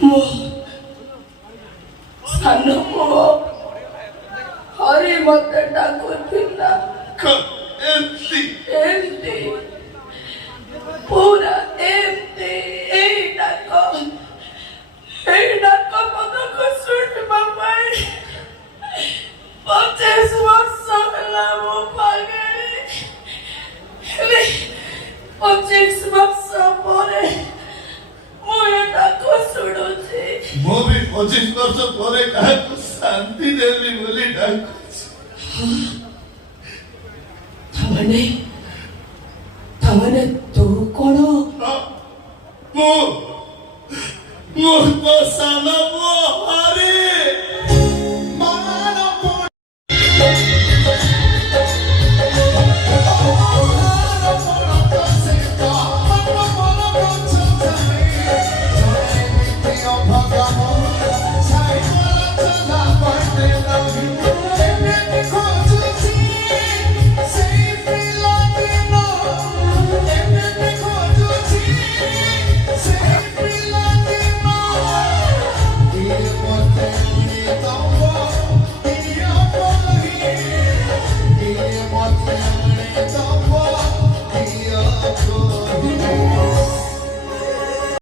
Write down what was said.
ମୋ ସାନ ପୁଅ ହରି ମତେ ଡାକୁଥିଲା ଏମିତି ପୁରା ଏମିତି ଏଇ ଡାକ ପଦକୁ ଶୁଣିବା ପାଇଁ 25 ବର୍ଷ ହେଲା ମୋ ପାଗେଳି ହେଲେ 25 ବର୍ଷ ପରେ ମୁଁ ଏ ଡାକ ଶୁଣୁଛି। ମୁଁ ବି 25 ବର୍ଷ ପରେ କାହାକୁ ଶାନ୍ତି ଦେବି ବୋଲି ଡାକୁଛି। ତାମାନେ ତୁ କଣ? ମୁଁ ତ ସାନ ପୁଅ ହରି।